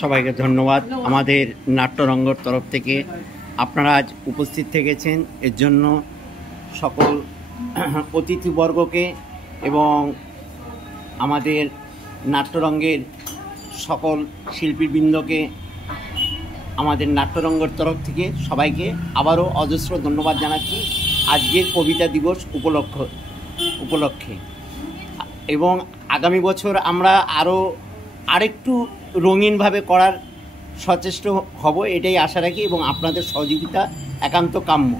সবাইকে ধন্যবাদ আমাদের নাট্যরঙ্গর তরফ থেকে আপনারা আজ উপস্থিত থেকেছেন এর জন্য সকল অতিথিবর্গকে এবং আমাদের নাট্যরঙ্গের সকল শিল্পীবৃন্দকে আমাদের নাট্যরঙ্গের তরফ থেকে সবাইকে আবারও অজস্র ধন্যবাদ জানাচ্ছি আজকের কবিতা দিবস উপলক্ষে এবং আগামী বছর আমরা আরেকটু রঙিনভাবে করার সচেষ্ট হব এটাই আশা রাখি এবং আপনাদের সহযোগিতা একান্ত কাম্য।